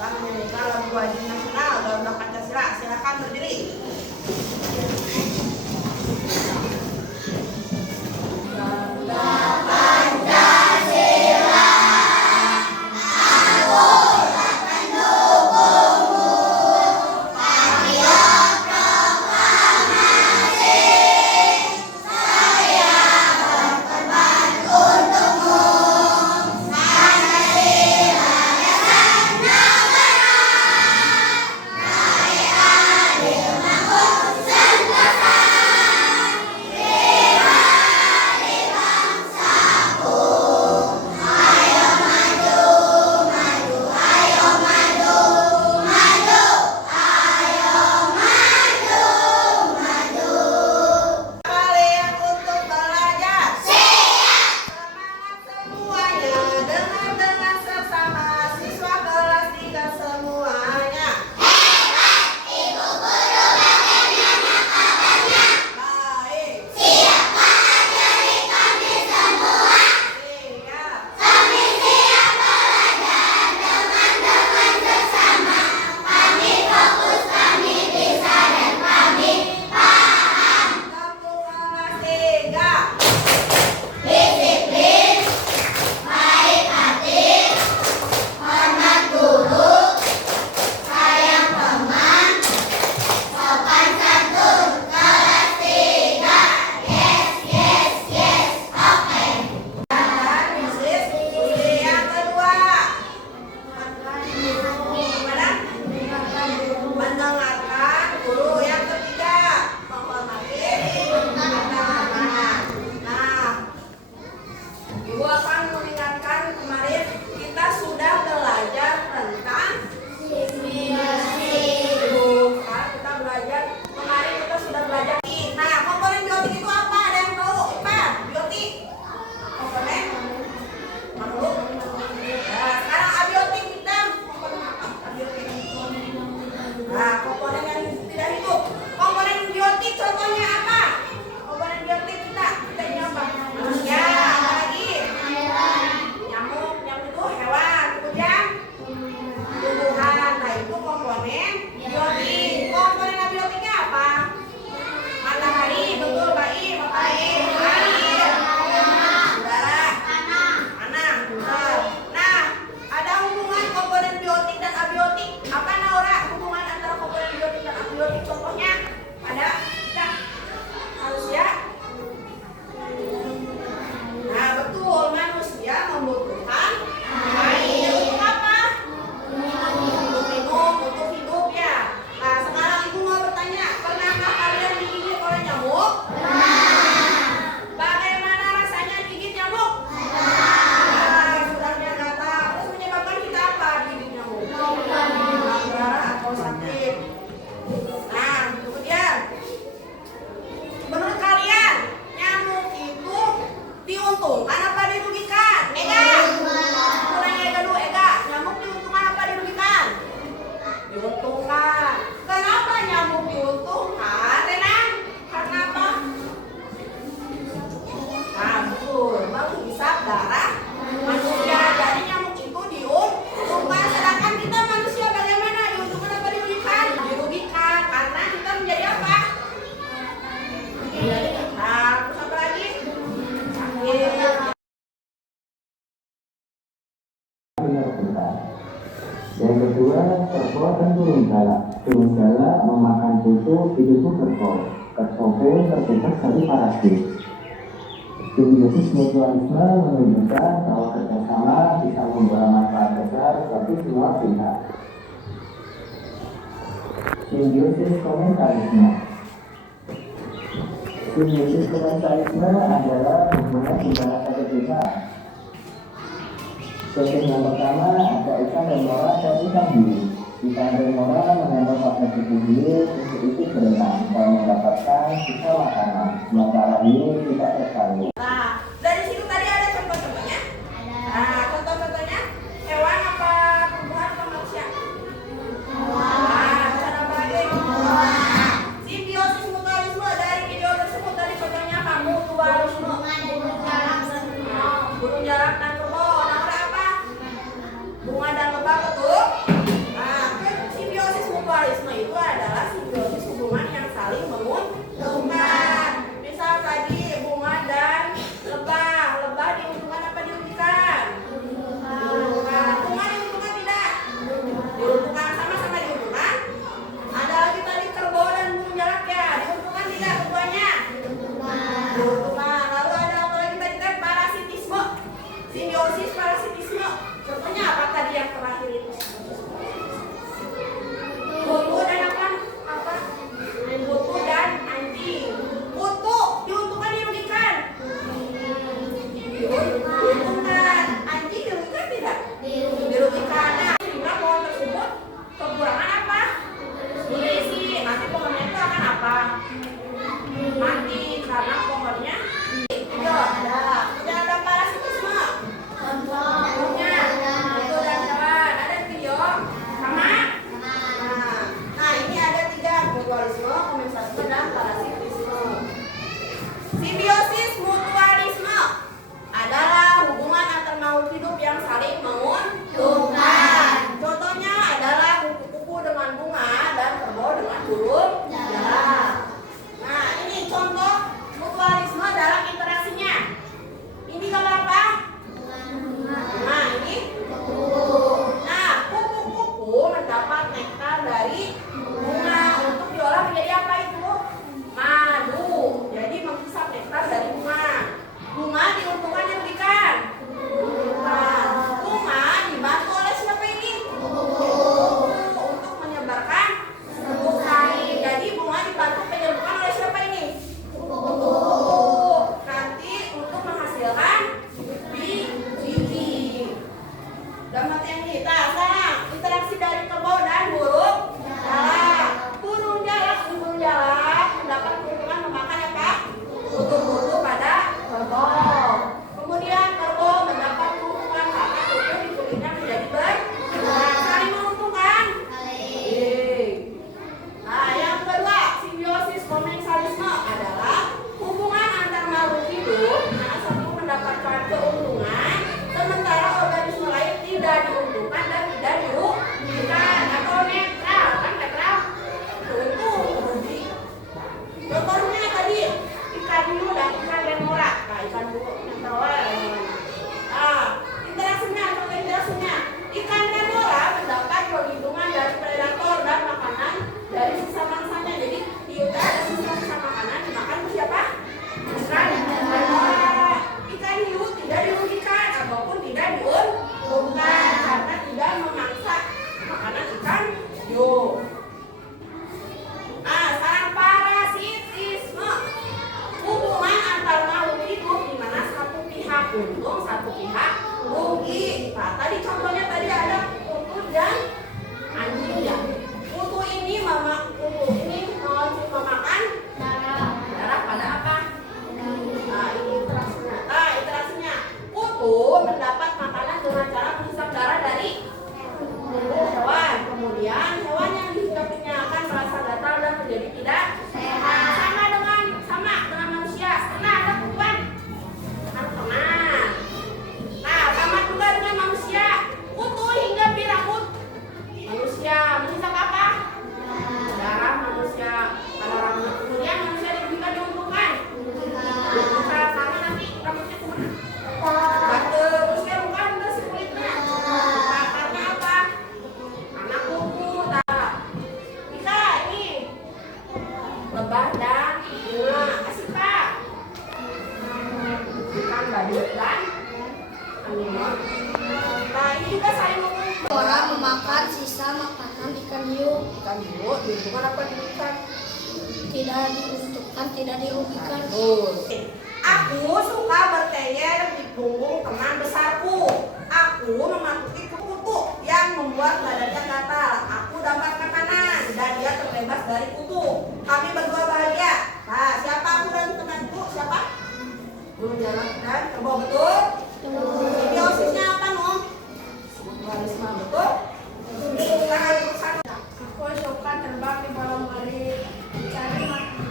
Kami menyanyikan lagu wajib nasional Garuda Pancasila. Silakan berdiri. Yang kedua, kerso dan turun galak. Turun galak memakan kutu, itu kerso. Kerso terbebas dari parasit. Simbiosis mutualisme menunjukkan bahwa kerjasama bisa membawa manfaat besar bagi semua pihak. Simbiosis komentarisme. Simbiosis komentarisme adalah hubungan antara satu pihak. Setting yang pertama ada ikan remora dan ikan hiu. Ikan remora menembak pada tubuh hiu untuk itu berenang dan mendapatkan sisa makanan. Sementara hiu tidak terganggu. Nah, dari situ tadi ada contoh-contohnya. Nah, contoh-contohnya hewan apa tumbuhan atau manusia? Nah, hewan apa lagi? Simbiosis mutualisme dari video tersebut tadi contohnya apa? Mutualisme. Burung jalak dan kerbau. Nah, apa? Bunga dan lebah betul. hiu. Ikan hiu diuntungkan apa dirugikan? Tidak diuntukkan, tidak dirugikan. Bagus. Aku suka bertengger di punggung teman besarku. Aku memasuki kutu yang membuat badannya gatal. Aku dapat makanan dan dia terbebas dari kutu. Kami berdua bahagia. Nah, siapa aku dan temanku? Siapa? Belum jalan dan terbawa betul. Simbiosisnya apa, Nom? Mutualisme, betul? Bukan hanya perusahaan. Aku suka terbang di malam hari, mencari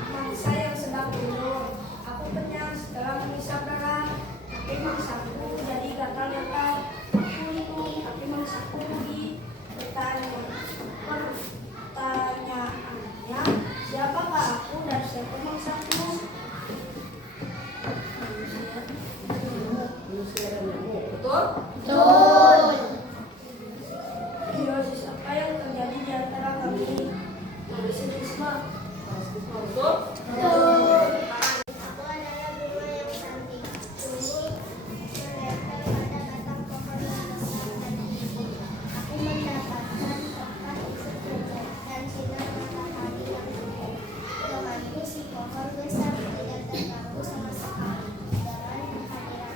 mangsa yang sedang tidur. Aku kenyang setelah menghisap darah, tapi mangsaku jadi gatal-gatal. Aku lingung, tapi mangsaku rugi. Pertanyaannya, siapakah aku dan siapa mangsaku? Manusia dan nyamuk, betul? Betul. Biosis apa yang terjadi di antara kami? Parasitisme. Parasitisme, betul? Betul. Aku adalah bunga yang cantik. Tumbuh menempel pada batang pohon yang besar dan tinggi. Aku mendapatkan tempat sejuk dan sinar matahari yang cukup. Denganku si pohon besar tidak terganggu sama sekali dengan kehadiran.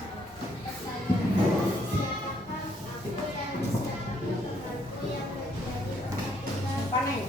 Pertanyaannya, siapakah aku dan siapakah temanku yang menjadi tempat tinggal? Apa nih?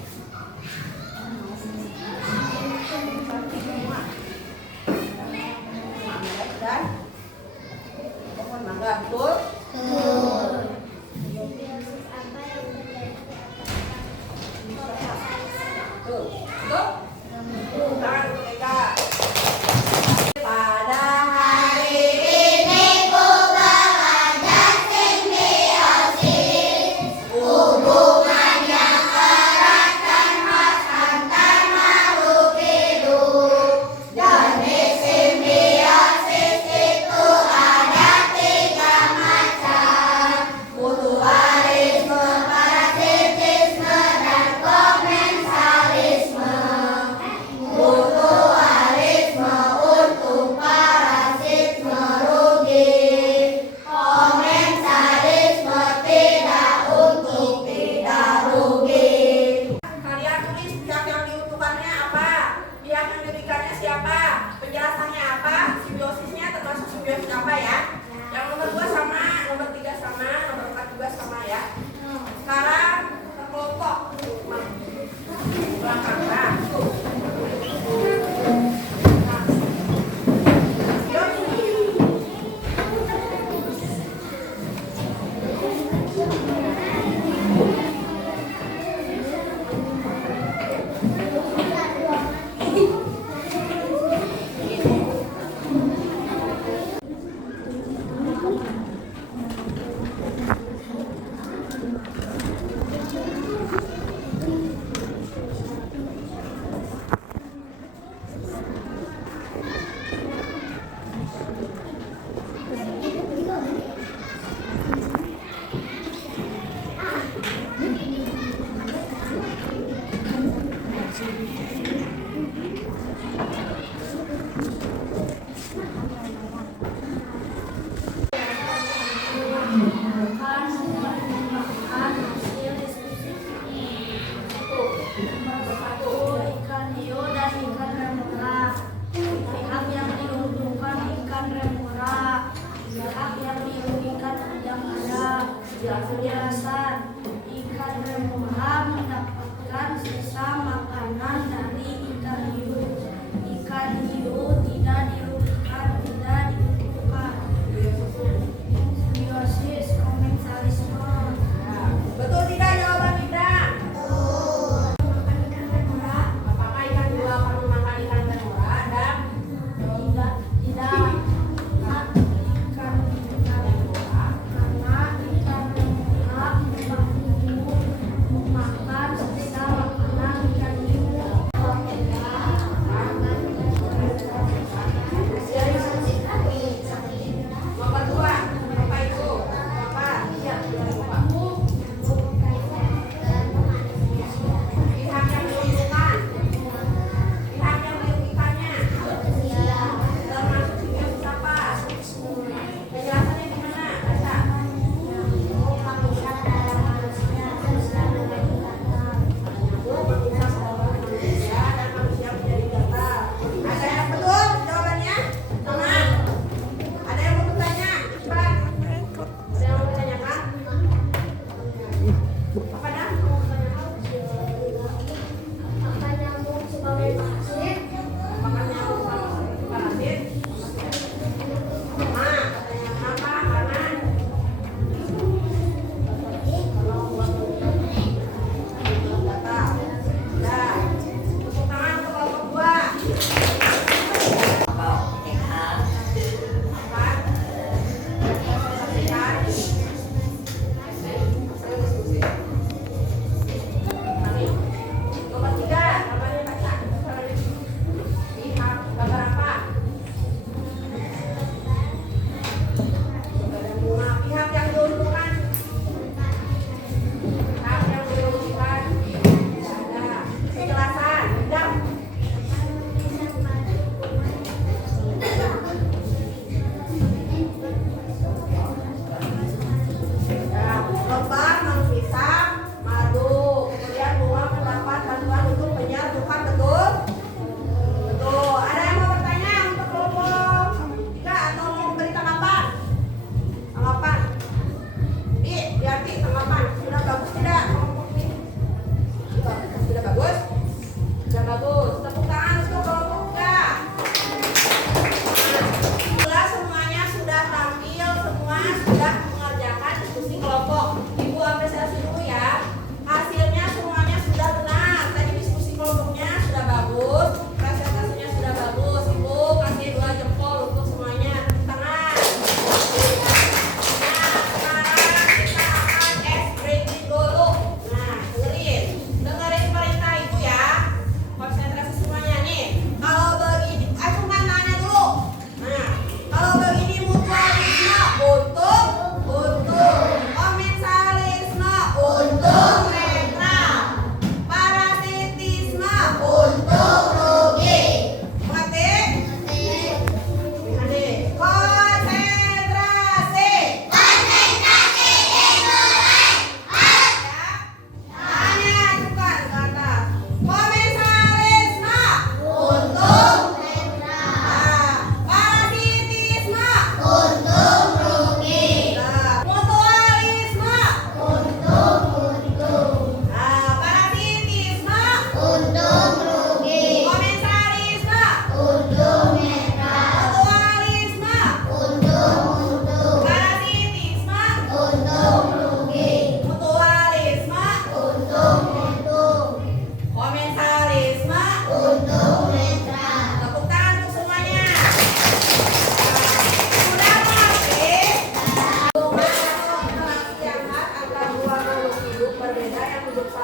hidup